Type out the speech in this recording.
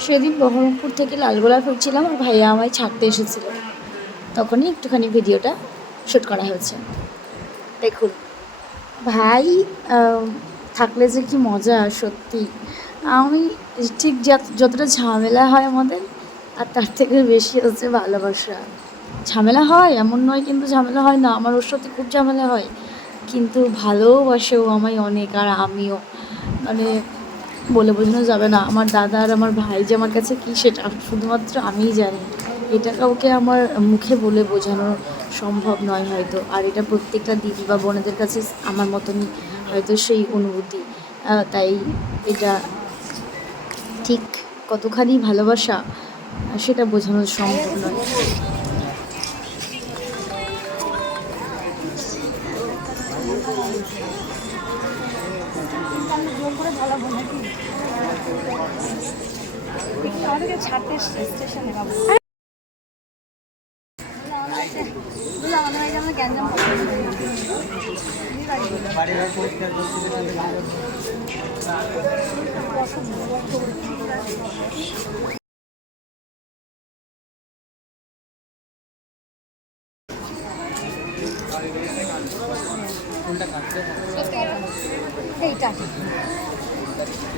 সেদিন বহরমপুর থেকে লালগোলা ফিরছিলাম আর ভাইয়া আমায় ছাড়তে এসেছিল। তখনই একটুখানি ভিডিওটা শ্যুট করা হয়েছে। দেখুন। ভাই থাকলে যে কি মজা সত্যি। আমি ঠিক যত- যতটা ঝামেলা হয় আমাদের আর তার থেকে বেশি হচ্ছে ভালোবাসা। ঝামেলা হয় এমন নয় কিন্তু ঝামেলা হয় না আমার ওর সাথে খুব ঝামেলা হয়। কিন্তু ভালোবাসেও আমায় অনেক আর আমিও। মানে বলে বোঝানো যাবে না। আমার দাদা আর আমার ভাই যে আমার কাছে কী সেটা শুধুমাত্র আমিই জানি। এটা কাউকে আমার মুখে বলে বোঝানো সম্ভব নয় হয়তো। আর এটা প্রত্যেকটা দিদি বা বোনেদের কাছে আমার মতনই হয়তো সেই অনুভূতি। তাই এটা ঠিক কতখানি ভালোবাসা, সেটা বোঝানো সম্ভব নয়। আমাদেরকে ছাড়তে স্টেশনে বাবু। গ্যাঞ্জাম বাড়িঘর 痛い。